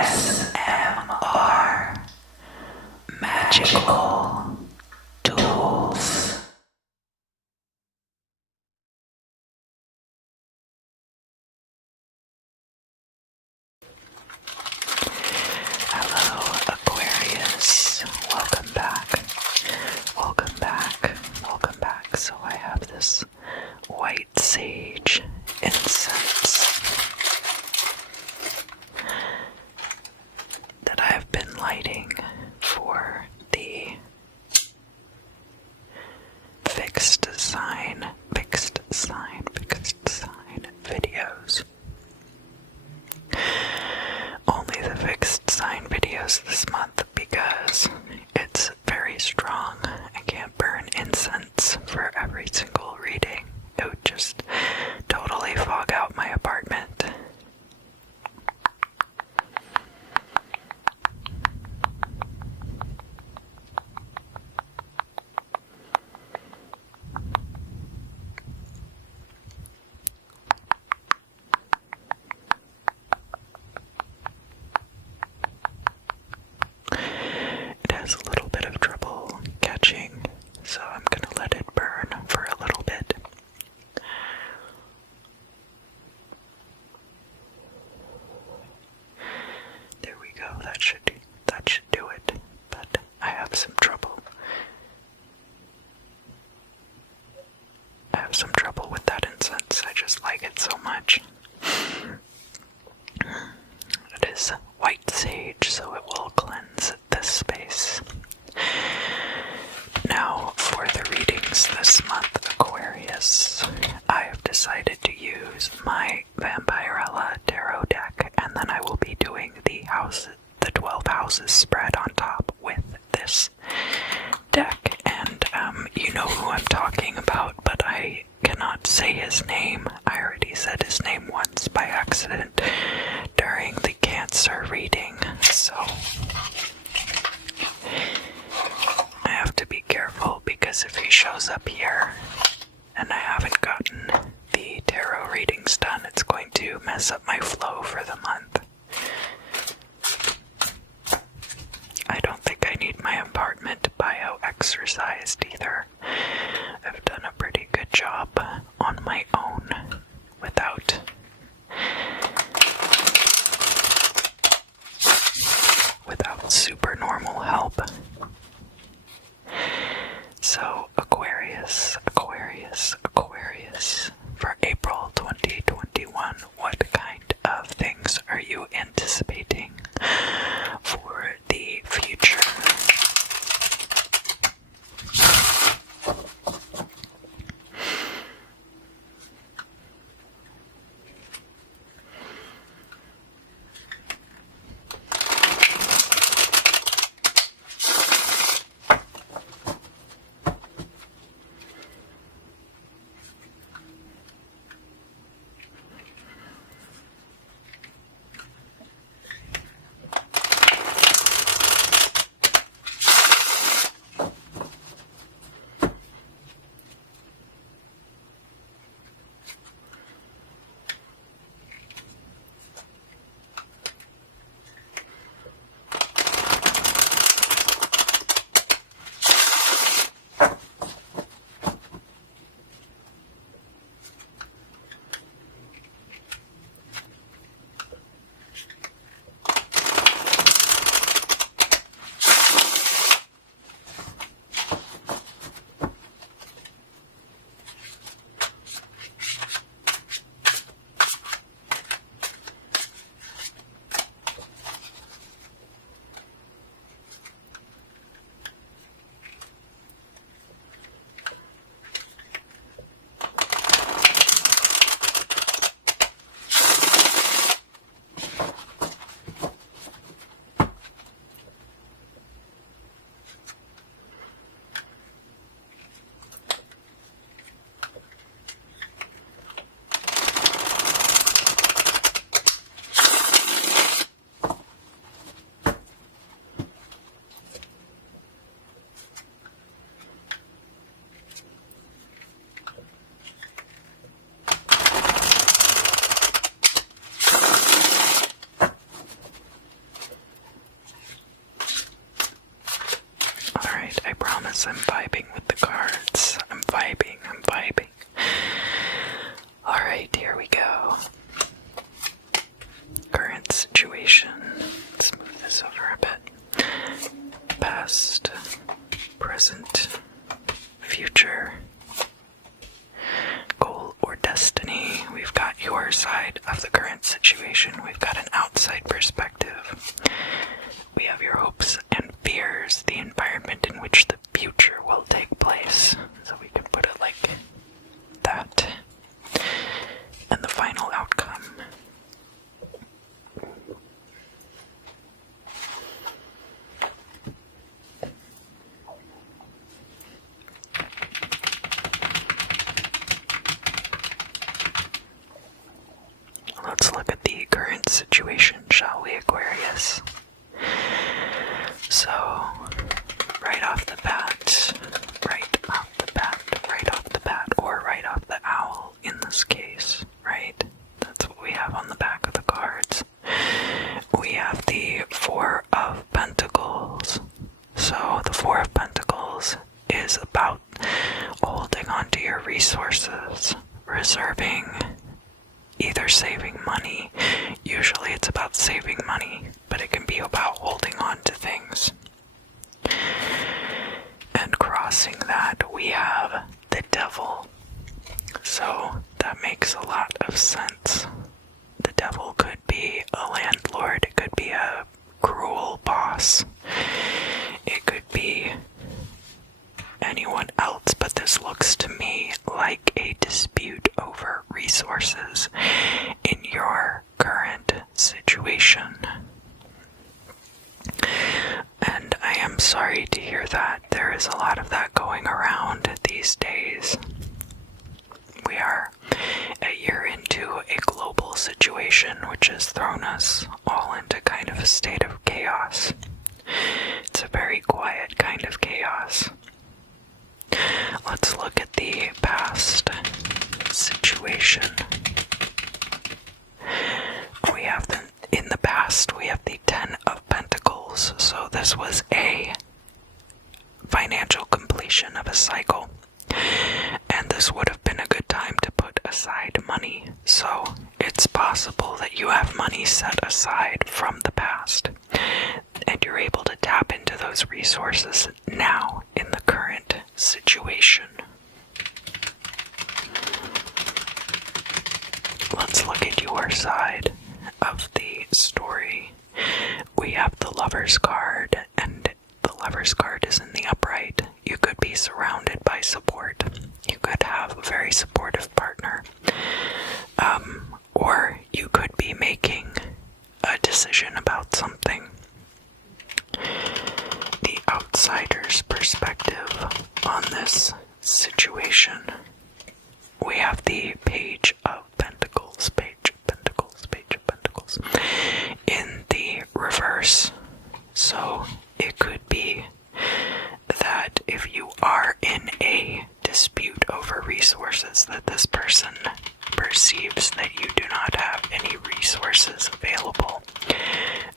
ASMR Magical Tools. Hello, Aquarius. Welcome back. Welcome back. Welcome back. So I have this white sage incense that I've been lighting for the fixed sign videos. Only the fixed sign videos this month because it's very strong. I can't burn incense for every single reading. It would just totally fog out my apartment. It has a little bit of trouble catching, so I'm gonna let it burn for a little bit. There we go, that should do it, but I have some trouble. With that incense. I just like it so much. It is white sage, so it will cleanse this space. Now, for the readings this month, Aquarius, I have decided to use my Vampirella Tarot deck, and then I will be doing the 12 houses spread on top with this deck. And you know who I'm talking about, but I cannot say his name. I already said his name once by accident during the Cancer reading, so I have to be careful because if he shows up here and I haven't gotten the tarot readings done, it's going to mess up my flow for the month. I don't think I need my apartment bio-exercised either. I've done a pretty good job on my own without super normal help. So Aquarius, for April 2021, what kind of things are you anticipating for the future? situation. Let's move this over a bit. Past, present, future, goal or destiny. We've got your side of the current situation. We've got an outside perspective. We have your hopes and fears, the environment in which the future will take place. So we can put it like that. And the final outcome. Let's look at the current situation, shall we, Aquarius? So, right off the bat, or right off the owl in this case, right? That's what we have on the back of the cards. We have the Four of Pentacles. So, the Four of Pentacles is about holding on to your resources, reserving, either saving money. Usually it's about saving money, but it can be about holding on to things. And crossing that, we have the Devil. So that makes a lot of sense. The Devil could be a landlord, it could be a cruel boss, it could be anyone else, but this looks to me like a dispute over resources in your current situation. And I am sorry to hear that. There is a lot of that going around these days. We are a year into a global situation which has thrown us all into kind of a state of chaos. It's a very quiet kind of chaos. Let's look at the past situation. In the past, we have the Ten of Pentacles. So this was a financial completion of a cycle. And this would have been a good time to put aside money. So it's possible that you have money set aside from the past. And you're able to tap into those resources now in the current situation. Let's look at your side of the story. We have the Lover's card, and the Lover's card is in the upright. You could be surrounded by support. You could have a very supportive partner. Or you could be making a decision about something. The outsider's perspective on this situation. We have the Page of Pentacles, in the reverse. So it could be that if you are in a dispute over resources, that this person perceives that you do not have any resources available,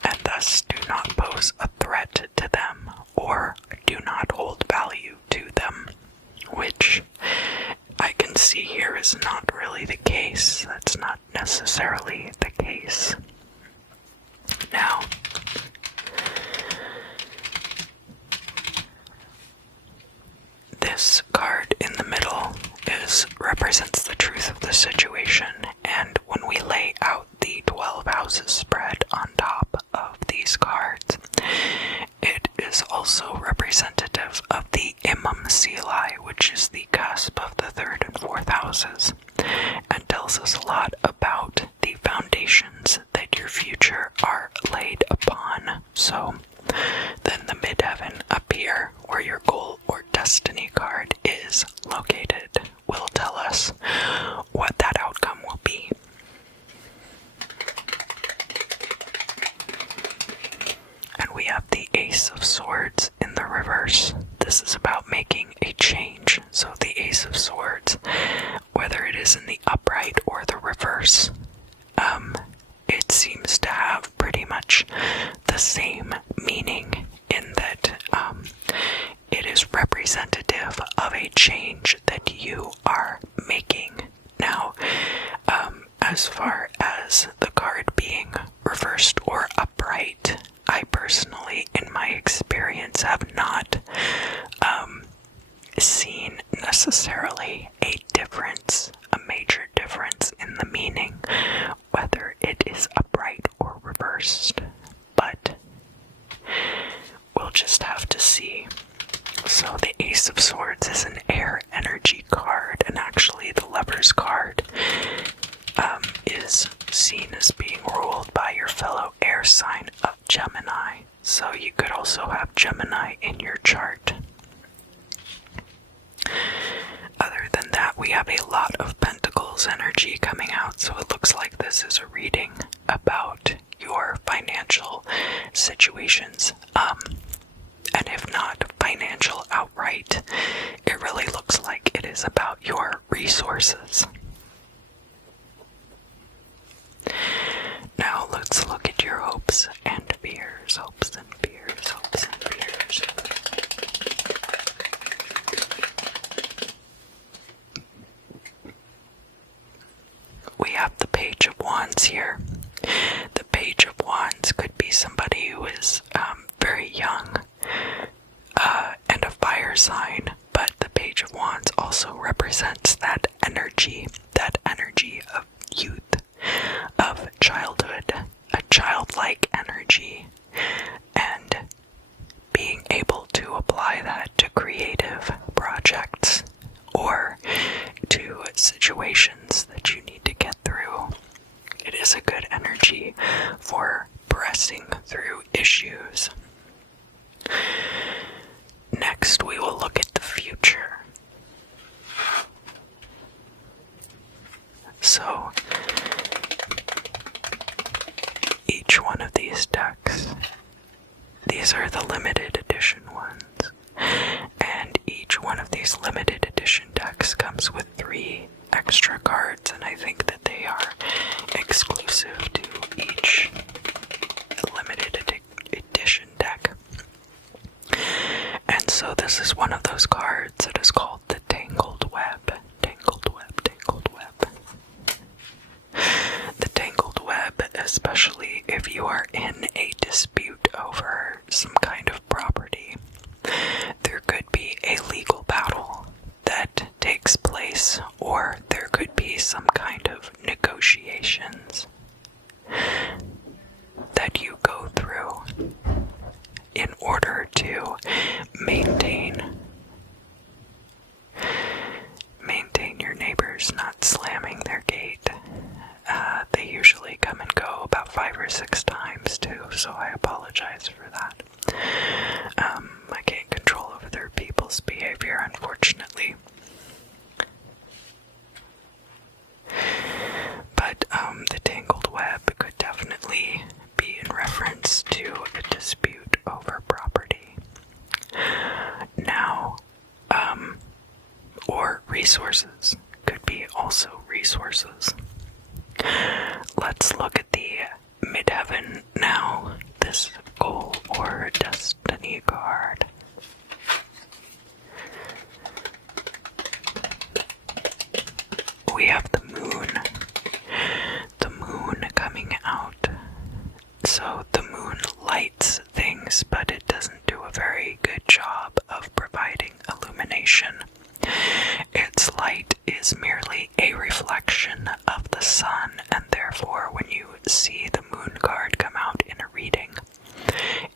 and thus do not pose a threat to them, or do not hold value to them, which I can see here is not really the case. That's not necessarily the case. Now, this card in the middle represents the truth of the situation, and when we lay out the 12 houses spread on top of these cards, it is also representative of the Imam Sili, which is the cusp of the 3rd and 4th houses, and tells us a lot about the foundations that your future are laid upon. So then the midheaven up here, where your goal or destiny card is located, will tell us what that outcome will be. And we have the Ace of Swords in the reverse. This is about making a change. So the Ace of Swords, whether it is in the upright or the reverse, it seems to have pretty much the same meaning in that it is representative of a change that you are making. Now, as far as the card being reversed or upright, have not seen necessarily a difference, a major difference in the meaning, whether it is upright or reversed, but we'll just have to see. So the Ace of Swords is an air energy card, and actually the Lover's card is seen as being ruled by your fellow air sign of Gemini. So you could also have Gemini in your chart. Other than that, we have a lot of Pentacles energy coming out, so it looks like this is a reading about your financial situations. And if not financial outright, it really looks like it is about your resources. Now let's look at your hopes and fears, hopes and fears, hopes and fears. We have the Page of Wands here. The Page of Wands could be somebody who is very young and a fire sign, but the Page of Wands also represents that energy of youth, of childhood, a childlike energy, and being able to apply that to creative projects or to situations that you need to get through. It is a good energy for pressing through issues. Next, we will look at the future. So, each one of these decks, these are the limited edition ones, and each one of these limited edition decks comes with 3 extra cards, and I think that they are exclusive to each limited edition deck. And so this is one of those cards that is called the Tangled Web. Tangled Web, Tangled Web. The Tangled Web, especially if you are in a dispute over some kind of property, there could be a legal battle that takes place, or there could be some kind of negotiations that you go through in order to maintain your neighbors not slamming their gate. They usually come and go about 5 or 6 times too, so I apologize for that. I can't control over their people's behavior, unfortunately. But the Tangled Web could definitely be in reference to a dispute over property. Now, or resources. Could be also resources. Let's look at the midheaven now. This goal or destiny card. We have the moon. The moon coming out. So the moon lights things, but it doesn't do a very good job of providing illumination. Its light is merely a reflection of the sun, and therefore when you see the moon card come out in a reading,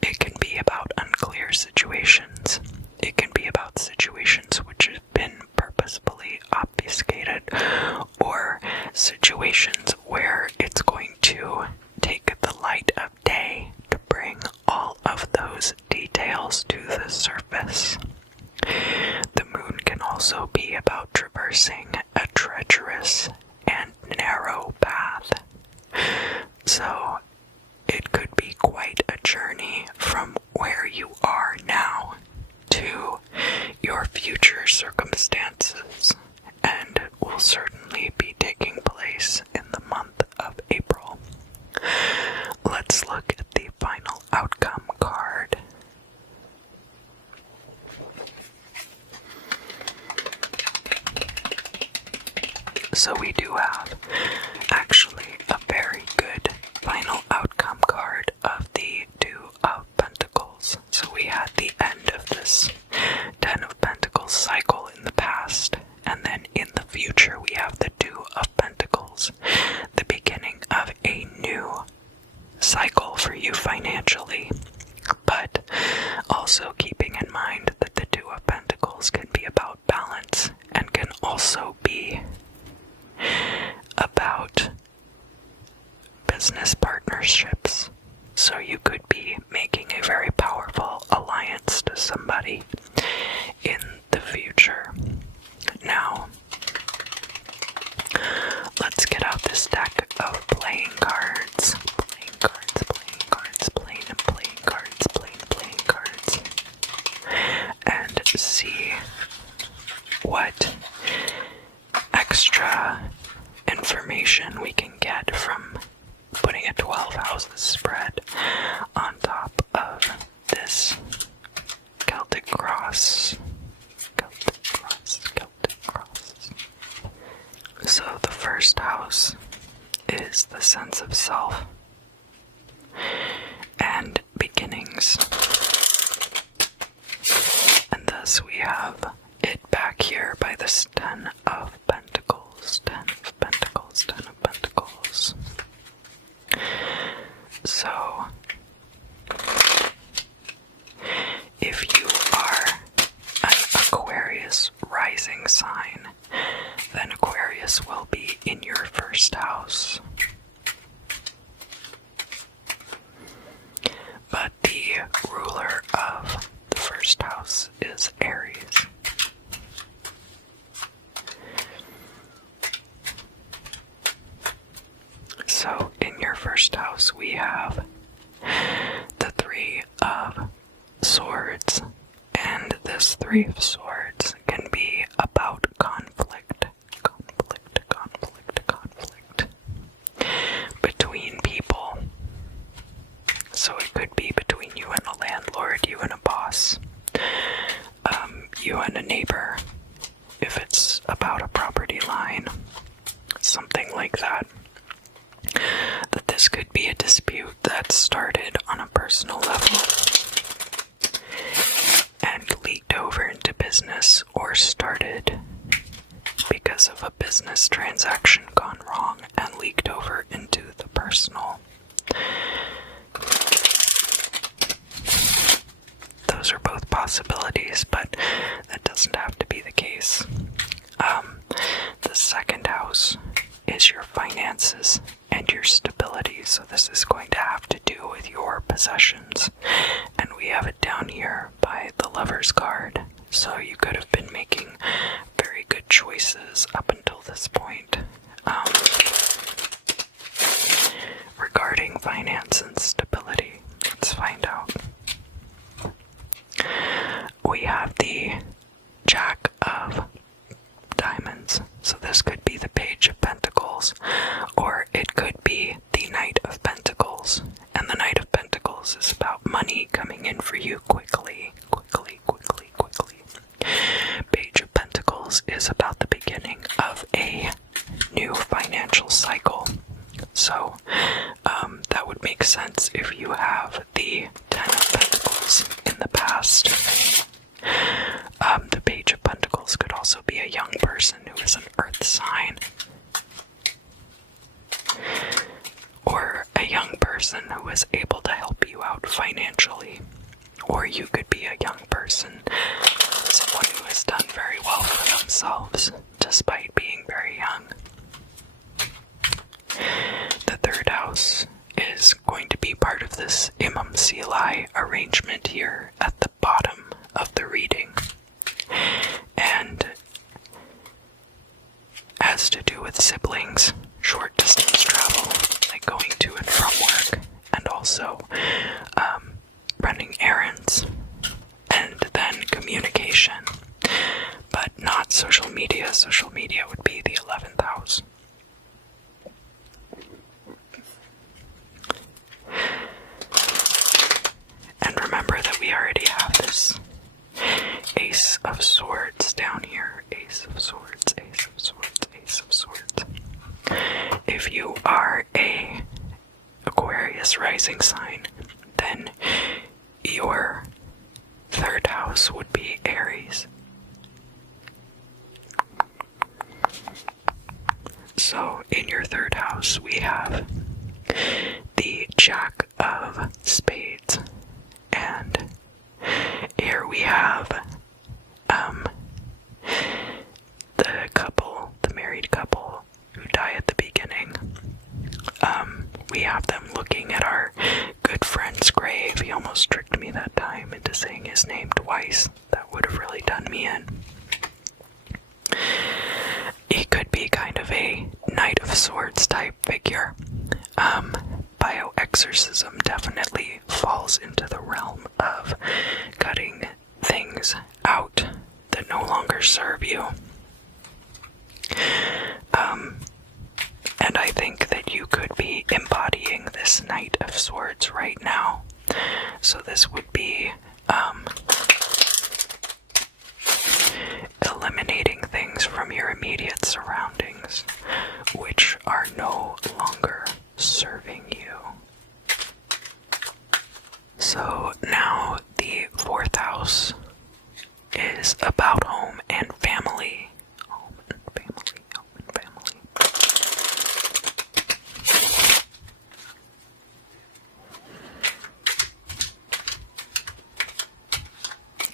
it can be about unclear situations. It can be about situations which have been purposefully obfuscated, or situations where it's going to take the light of day to bring all of those details to the surface. The moon can also be about traversing a treacherous and narrow path. So it could be quite a journey from where you are now to your future circumstances, and will certainly be taking place in the month of April. Let's look at the final outcome card. partnerships. So you could be making a very powerful alliance to somebody in the future. Now, let's get out this deck of playing cards. Playing cards, playing cards, playing cards, playing cards. And see what extra information we can get from putting a 12 houses spread on top of this Celtic cross. So the first house is the sense of self and beginnings. And thus we have it back here by this 10 of Pentacles. 10 of Pentacles, 10 of Pentacles. So, if you are an Aquarius rising sign, then Aquarius will be in your first house. But the ruler of the first house is Aries. So in your first house we have the 3 of Swords, and this 3 of Swords can be about conflict between people. So it could be between you and a landlord, you and a boss, you and a neighbor, if it's about a property line, something like that. That this could be a dispute that started on a personal level and leaked over into business, or started because of a business transaction gone wrong and leaked over into the personal. Those are both possibilities, but that doesn't have to be the case. The second house is your finances and your stability, so this is going to have to do with your possessions, and we have it down here by the Lover's card. So you could have been making very good choices up until this point regarding finance and stability. Let's find out. We have the Jack of Diamonds, so this could be the Page of Pentacles, or it could be the Knight of Pentacles, and the Knight of Pentacles is about money coming in for you quickly. Page of Pentacles is about the beginning of a new financial cycle, so that would make sense if you have the 10 of Pentacles in the past. The Page of Pentacles could also be a young person who is an earth sign, or a young person who is able to help you out financially, or you could be a young person, someone who has done very well for themselves despite being very young. The third house is going to be part of this Imam Silai arrangement here at the bottom of the reading, and has to do with siblings, short distance travel, like going to and from work, and also running errands, and then communication, but not social media. Social media would be the 11th house. And remember that we already have this Ace of Swords down here. Ace of Swords, Ace of Swords, Ace of Swords. If you are a Aquarius rising sign, then your third house would be Aries. So in your third house we have the Jack of Spades, and here we have the married couple who die at the beginning, we have them looking at our good friend's grave. He almost tricked me that time into saying his name twice. That would have really done me in. He could be kind of a Knight of Swords type figure. Bioexorcism definitely falls into the realm of cutting things out that no longer serve you. And I think that you could be embodying this Knight of Swords right now. So this would be eliminating things from your immediate surroundings which are no longer serving you. So now the 4th house is about home and family. Home and family, home and family.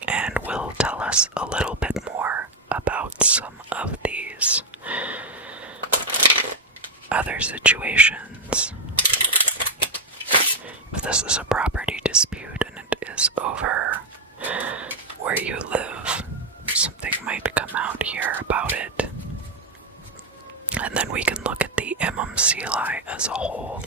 And will tell us a little bit more about some of these other situations. If this is a property dispute and it is over where you live, something might come out here about it. And then we can look at the MMCLI as a whole.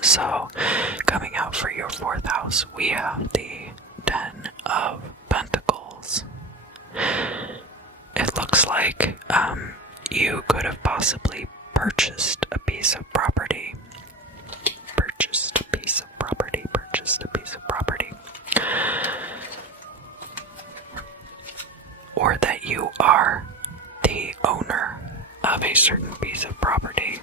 So, coming out for your 4th house, we have the 10 of Pentacles. It looks like you could have possibly purchased a piece of property. Purchased a piece of property. Or that you are the owner of a certain piece of property.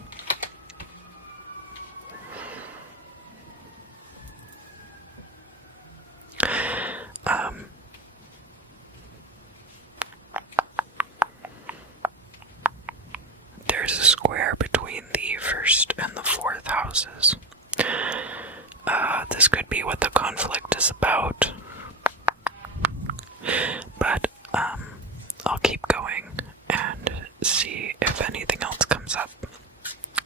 There's a square between the 1st and the 4th houses. This could be what the conflict is about. But I'll keep going and see if anything else comes up.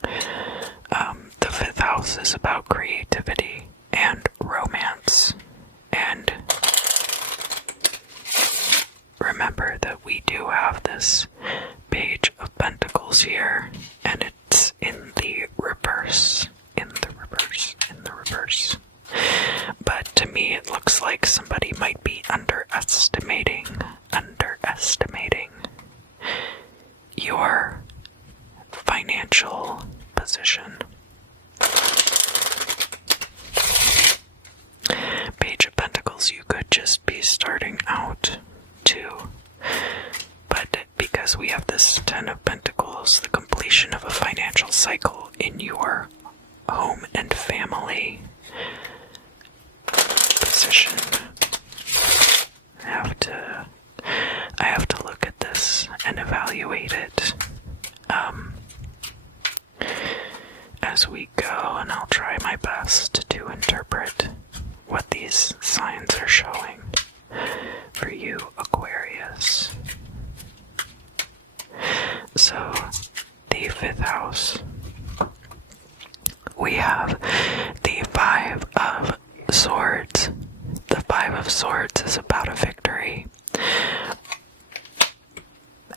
The 5th house is about creativity and romance. And remember that we do have this Page of Pentacles here, and it's in the reverse. But to me it looks like somebody might be underestimating your financial position. Page of Pentacles, you could just be starting out too. But because we have this 10 of Pentacles, the completion of a financial cycle in your home and family position. I have to look at this and evaluate it as we go, and I'll try my best to interpret what these signs are showing for you, Aquarius. So, the 5th house, we have the 5 of Swords. The 5 of Swords is about a victory.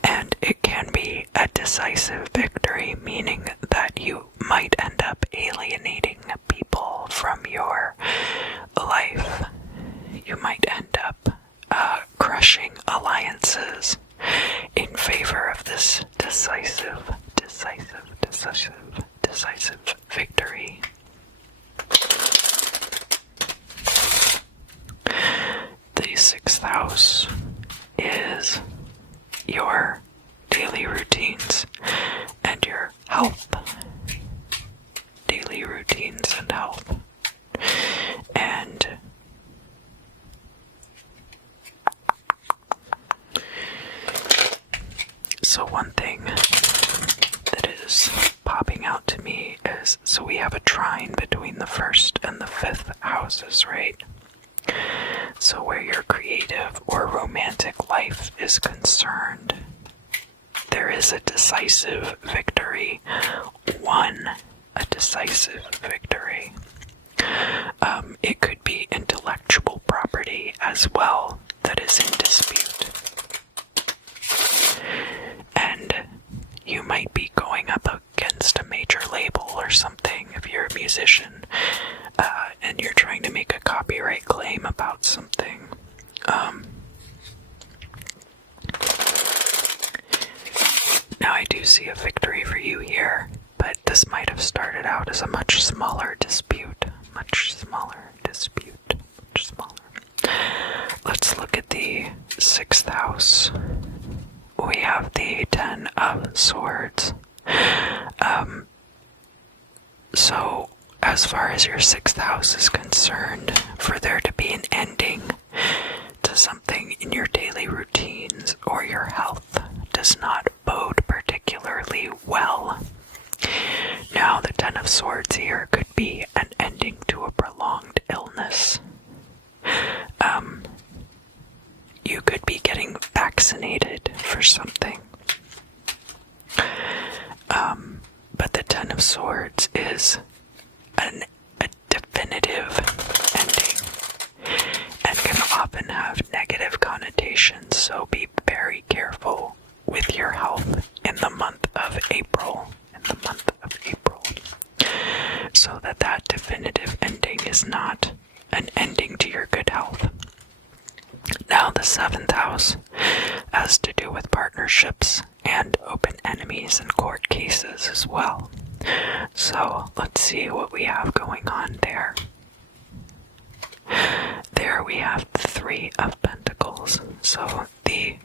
And it can be a decisive victory, meaning that you might end up alienating people from your life. You might end up crushing alliances in favor of this decisive victory. The 6th house is your daily routines and your health. Daily routines and health. And so one thing that is popping out to me is, so we have a trine between the 1st and the 5th houses, right? So where your creative or romantic life is concerned, there is a decisive victory. A decisive victory. It could be intellectual property as well that is in dispute. And you might be going up against a major label or something if you're a musician, and you're trying to make a copyright claim about something. Now I do see a victory for you here, but this might have started out as a much smaller dispute. Much smaller. Let's look at the 6th house. We have the 10 of Swords. So, as far as your 6th house is concerned, for there to be an ending to something in your daily routines or your health does not bode particularly well. Now, the 10 of Swords here could be an ending to a prolonged illness. You could be getting vaccinated for something. But the 10 of Swords is a definitive ending and can often have negative connotations, so be very careful with your health in the month of April. So that definitive ending is not an ending to your good health. Now the 7th house has to do with partnerships and open enemies and court cases as well. So let's see what we have going on there. There we have the 3 of Pentacles. So the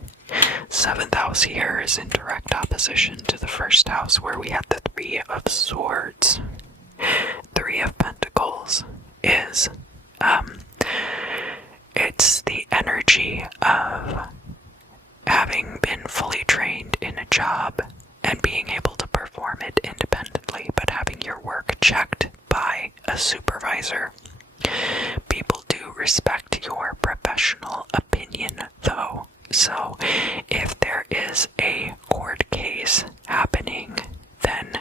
7th house here is in direct opposition to the 1st house where we had the 3 of Swords. 3 of Pentacles is, it's the energy of having been fully trained in a job and being able to perform it independently, but having your work checked by a supervisor. People do respect your professional opinion, though. So if there is a court case happening, then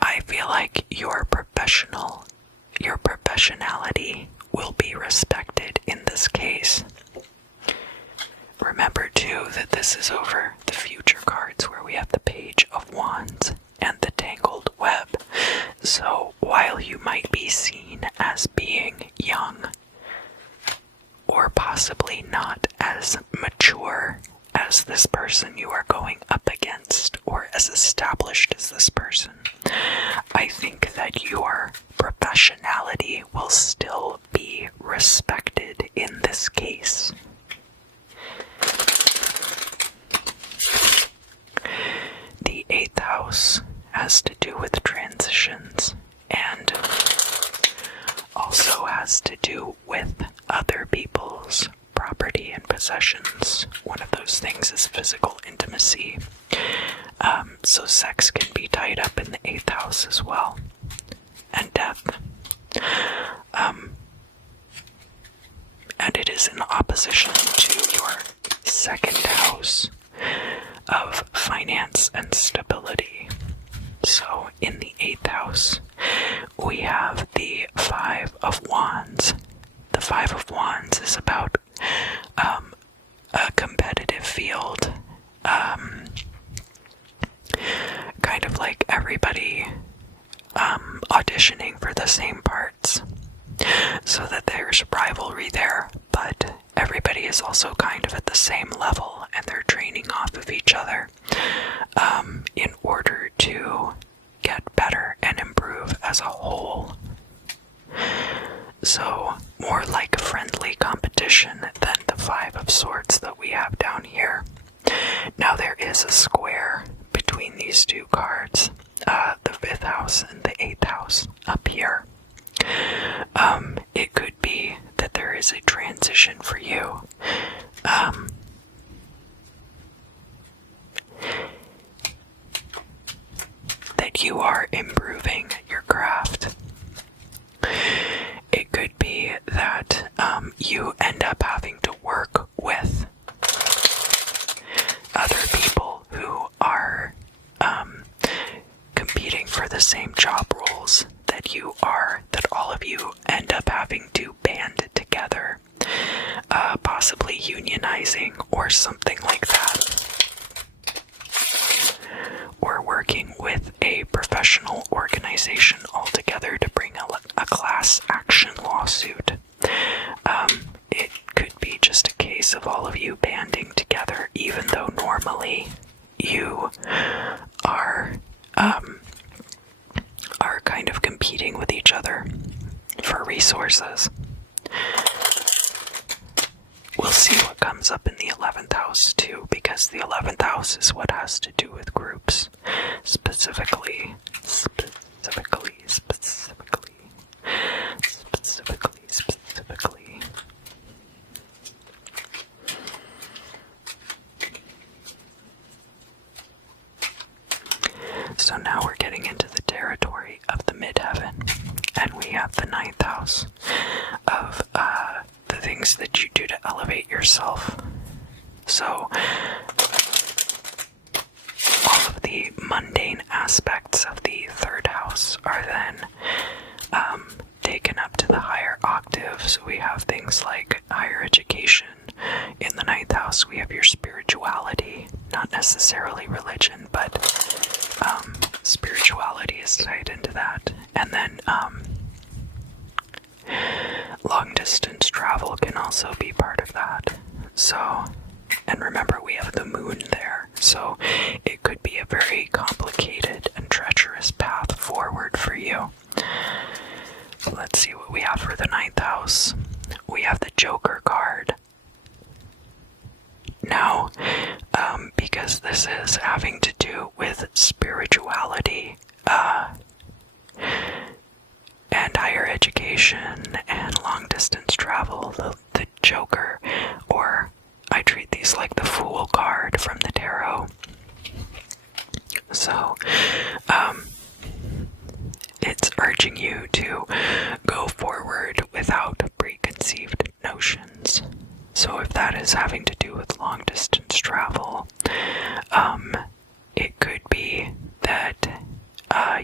I feel like your professionality will be respected in this case. Remember too that this is over the future cards where we have the Page of Wands and the Tangled Web. So while you might be seen as being young or possibly not as mature as this person you are going up against or as established as this person, I think that your professionality will still be respected in this case. The 8th house has to do with transitions and also has to do with other people's property and possessions. One of those things is physical intimacy. So sex can be tied up in the 8th house as well. And death. And it is in opposition to your 2nd house of finance and stability. So in the 8th house, we have the 5 of Wands. The 5 of Wands is about a competitive field, kind of like everybody auditioning for the same parts, so that there's rivalry there, but everybody is also kind of at the same level and they're training off of each other in order to get better and improve as a whole. So more like friendly competition than the 5 of Swords that we have down here. Now there is a square between these two cards, the 5th house and the 8th house up here. It could be that there is a transition for you. That you are improving your craft. It could be that you end up having to work with other people who are competing for the same job roles that you are, that all of you end up having to band together, possibly unionizing or something like that, or working with a professional organization altogether to bring a class action lawsuit. It could be just a case of all of you banding together, even though normally you are kind of competing with each other for resources. We'll see what comes up in the 11th house too, because the 11th house is what has to do with groups. Specifically. So now we're getting into the territory of the midheaven, and we have the 9th house of the things that you do to elevate yourself. So all of the mundane aspects of the 3rd house are then taken up to the higher octaves. So we have things like higher education. In the 9th house, we have your spirituality, not necessarily religion, but spirituality is tied into that. And then long distance travel can also be part of that. So, and remember, we have the moon there, so it could be a very complicated and treacherous path forward for you. So let's see what we have for the 9th house. We have the Joker card. Now, because this is having to do with spirituality, and higher education and long distance travel, the Joker, or I treat these like the Fool card from the tarot. So, it's urging you to go forward without preconceived notions. So if that is having to do with long distance travel, it could be that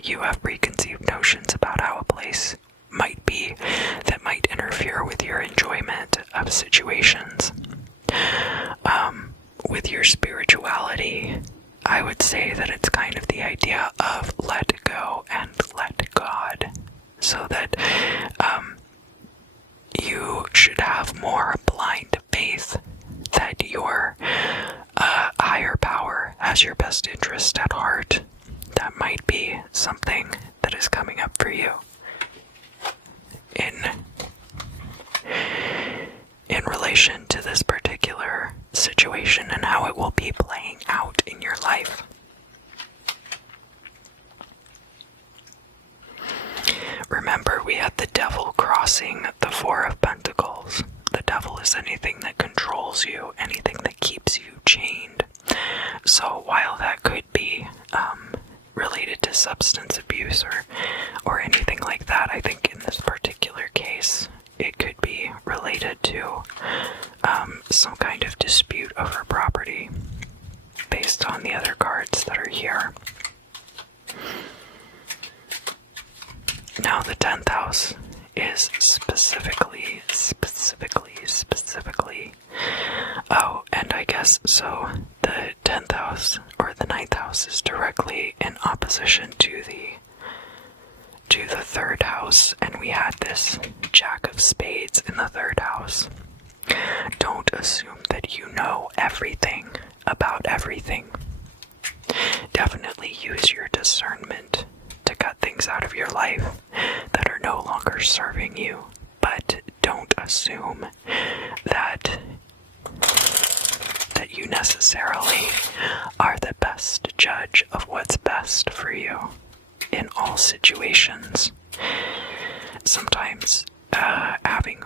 you have preconceived notions about how a place might be that might interfere with your enjoyment of situations. With your spirituality, I would say that it's kind of the idea of let go and let God, so that you should have more blind faith that your higher power has your best interest at heart. That might be something that is coming up for you in relation to this particular situation and how it will be playing out in your life. Remember, we had the devil crossing the 4 of Pentacles. The devil is anything that controls you, anything that keeps you chained. So while that could be related to substance abuse or anything like that, I think in this particular case, it could be related to some kind of dispute over property based on the other cards that are here. Now the 10th house is specifically. Oh, and I guess so the 10th house or the 9th house is directly in opposition to the 3rd house, and we had this Jack of Spades in the 3rd house. Don't assume that you know everything about everything. Definitely use your discernment to cut things out of your life that are no longer serving you, but don't assume that you necessarily are the best judge of what's best for you in all situations. Sometimes having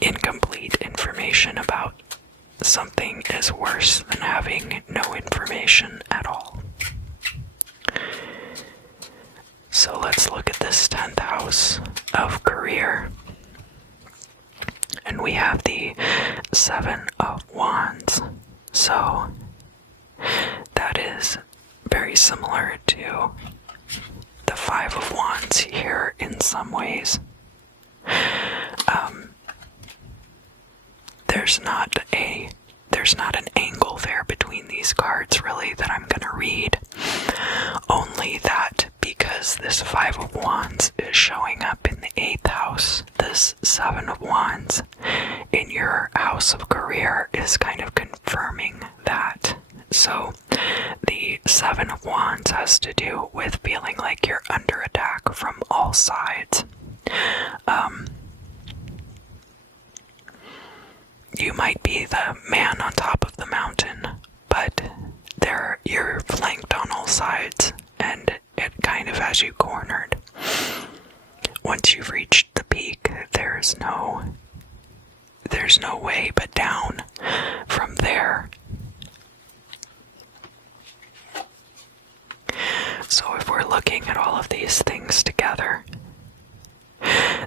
incomplete information about something is worse than having no information at all. So let's look at this 10th house of career. and we have the Seven of Wands. So that is very similar to the Five of Wands here in some ways. There's not an angle there between these cards really that I'm gonna read. Only that because this Five of Wands is showing up in the 8th house, this Seven of Wands in your house of career is kind of confirming that. So the Seven of Wands has to do with feeling like you're under attack from all sides. You might be the man on top of the mountain, but you're flanked on all sides, and it kind of has you cornered. Once you've reached the peak, there's no way but down from there. So if we're looking at all of these things together,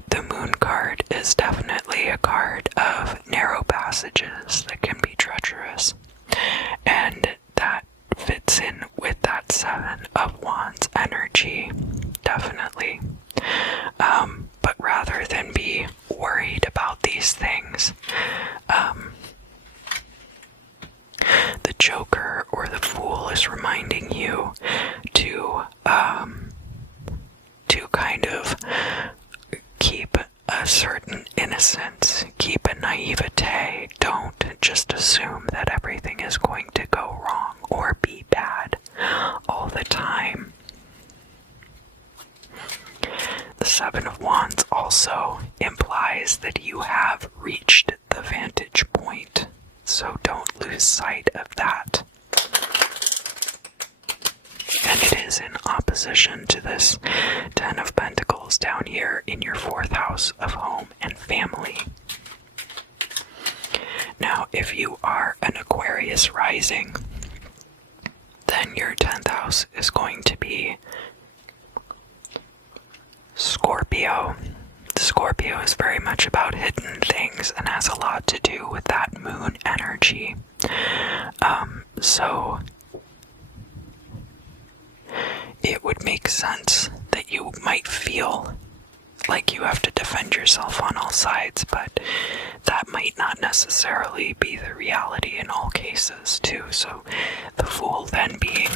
the Moon card is definitely a card of narrow passages that can be treacherous, and that fits in with that Seven of Wands energy, definitely. But rather than be worried about these things, the Joker or the Fool is reminding you to kind of keep a certain innocence, keep a naivete. Don't just assume that everything is going to go wrong or be bad all the time. The Seven of Wands also implies that you have reached the vantage point, so don't lose sight of that. And it is in opposition to this Ten of Pentacles down here in your 4th house of home and family. Now, if you are an Aquarius rising, then your 10th house is going to be Scorpio. Scorpio is very much about hidden things and has a lot to do with that Moon energy. So it would make sense that you might feel like you have to defend yourself on all sides, but that might not necessarily be the reality in all cases too. So the Fool then being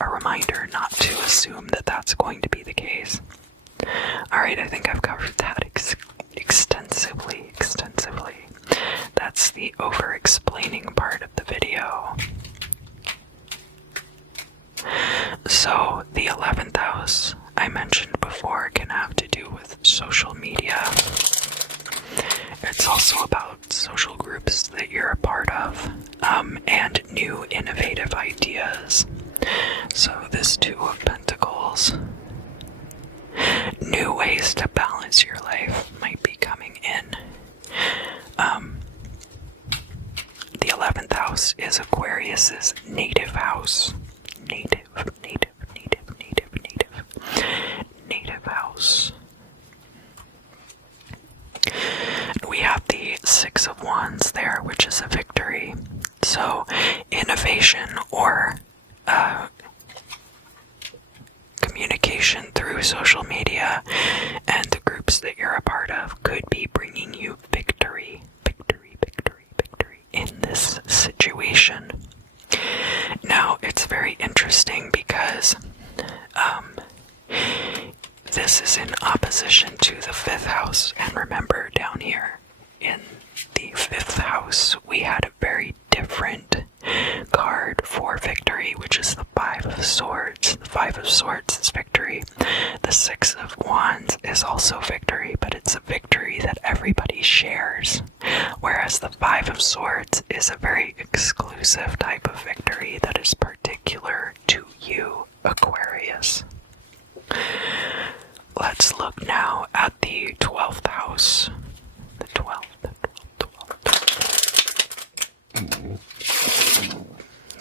a reminder not to assume that that's going to be the case. Alright, I think I've covered that extensively. That's the over-explaining part of the video. So, the 11th house, I mentioned before, can have to do with social media. It's also about social groups that you're a part of, and new innovative ideas. So this Two of Pentacles, new ways to balance your life might be coming in. The 11th house is Aquarius's native house. Native house. We have the Six of Wands there, which is a victory. So, innovation or communication through social media and the groups that you're a part of could be bringing you victory in this situation. Now, it's very interesting because this is in opposition to the 5th house, and remember down here in the 5th house we had a very different card for victory, which is the Five of Swords. The Five of Swords is victory. The Six of Wands is also victory, but it's a victory that everybody shares, whereas the Five of Swords is a very exclusive type of victory that is particular to you, Aquarius. Let's look now at the 12th house. The 12th.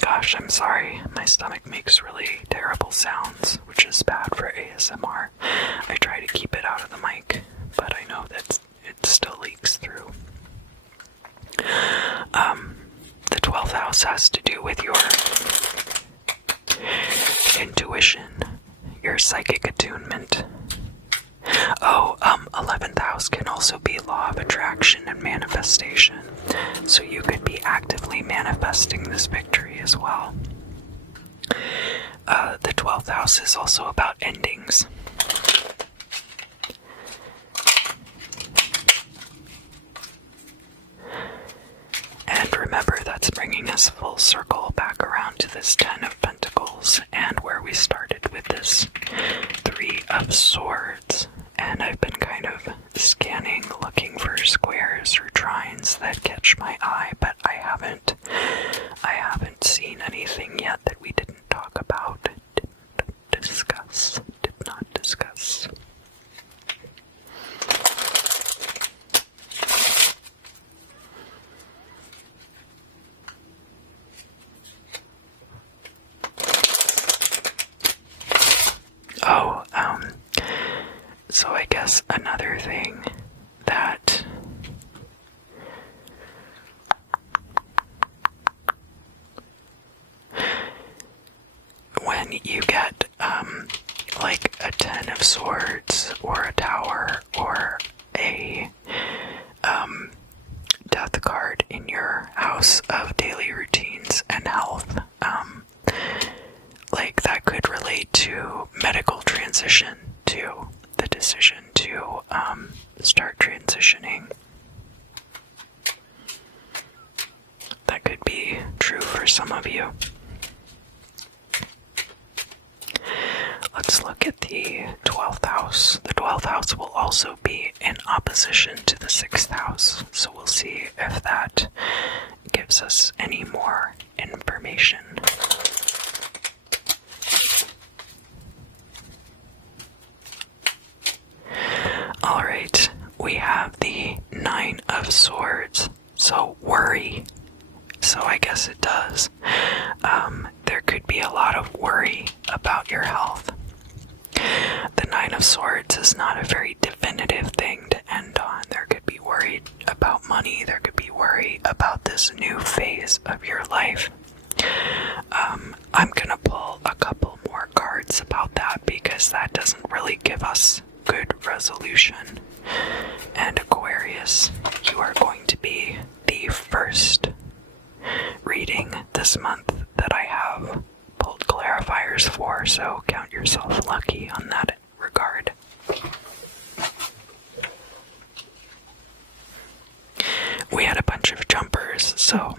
Gosh, I'm sorry. My stomach makes really terrible sounds, which is bad for ASMR. I try to keep it out of the mic, but I know that it still leaks through. house has to do with your intuition, your psychic attunement. 11th house can also be law of attraction and manifestation. So you could be actively manifesting this victory as well. The 12th house is also about endings. And remember, that's bringing us full circle back around to this 10 of Pentacles and where we started with this 3 of Swords. And I've been kind of scanning, looking for squares or trines that catch my eye, but I haven't seen anything yet that we didn't talk about, did not discuss. So I guess another thing that when you get like a 10 of Swords or a Tower or a Death card in your house of daily routines and health, like that could relate to medical transition, to the decision to start transitioning. That could be true for some of you. Let's look at the 12th house. The 12th house will also be in opposition to the 6th house, so we'll see if that gives us any more information. Alright, we have the 9 of Swords, so worry. So I guess it does. There could be a lot of worry about your health. The 9 of Swords is not a very definitive thing to end on. There could be worry about money. There could be worry about this new phase of your life. I'm gonna pull a couple more cards about that because that doesn't really give us good resolution. And Aquarius, you are going to be the first reading this month that I have pulled clarifiers for, so count yourself lucky on that regard. We had a bunch of jumpers, so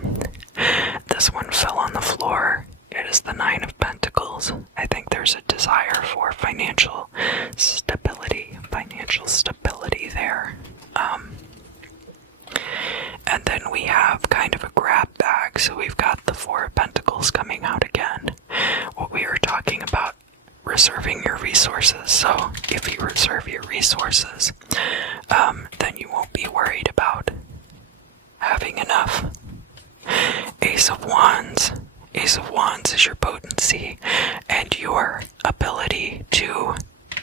this one fell on the floor. It is the 9 of Pentacles. I think there's a desire for financial stability there. And then we have kind of a grab bag, so we've got the 4 of Pentacles coming out again. What we were talking about, reserving your resources. So if you reserve your resources, then you won't be worried about having enough. Ace of Wands. Ace of Wands is your potency and your ability to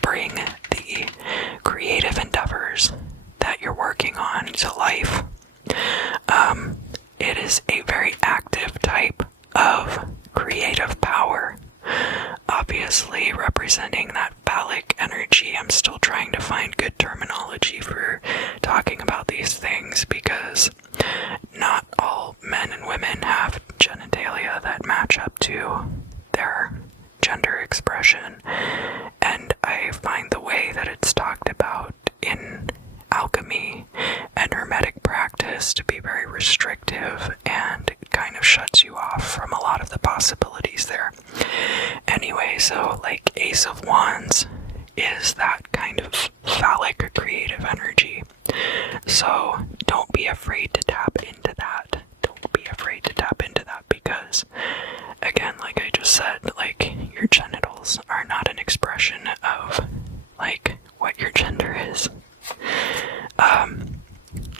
bring the creative endeavors that you're working on to life. It is a very active type of creative power, obviously representing that phallic energy. I'm still trying to find good terminology for talking about these things because not all men and women have genitalia that match up to their gender expression, and I find the way that it's talked about in alchemy and hermetic practice to be very restrictive and kind of shuts you off from a lot of the possibilities there. Anyway, so like Ace of Wands is that kind of phallic creative energy. So don't be afraid to tap into that. Don't be afraid to tap into that because, again, like I just said, like your genitals are not an expression of like what your gender is.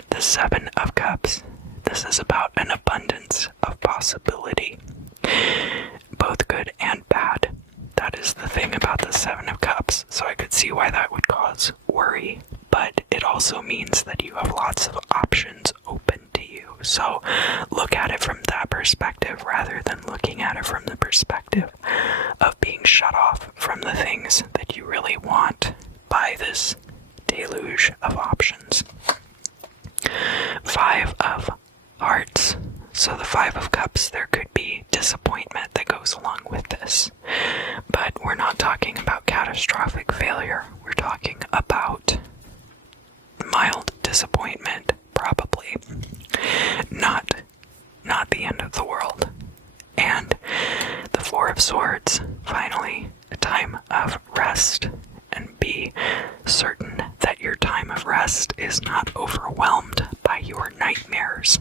The 7 of Cups. This is about an abundance of possibility, both good and bad. That is the thing about the 7 of Cups, so I could see why that would cause worry, but it also means that you have lots of options open to you. So look at it from that perspective perspective of being shut off from the things that you really want by this deluge of options. 5 of Hearts. So the 5 of Cups, there could be disappointment that goes along with this. But we're not talking about catastrophic failure. We're talking about mild disappointment, probably. Not the end of the world. And the 4 of Swords, finally, a time of rest. And be certain that your time of rest is not overwhelmed by your nightmares.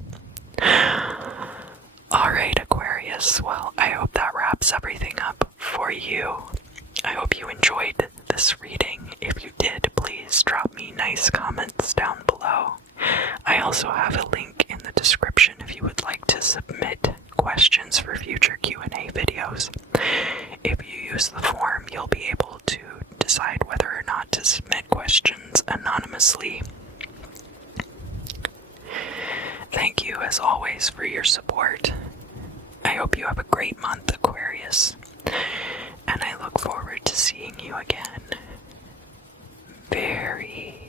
Alright, Aquarius, well, I hope that wraps everything up for you. I hope you enjoyed this reading. If you did, please drop me nice comments down below. I also have a link in the description if you would like to submit questions for future Q&A videos. If you use the form, you'll be able to decide whether or not to submit questions anonymously. Thank you, as always, for your support. I hope you have a great month, Aquarius, and I look forward to seeing you again very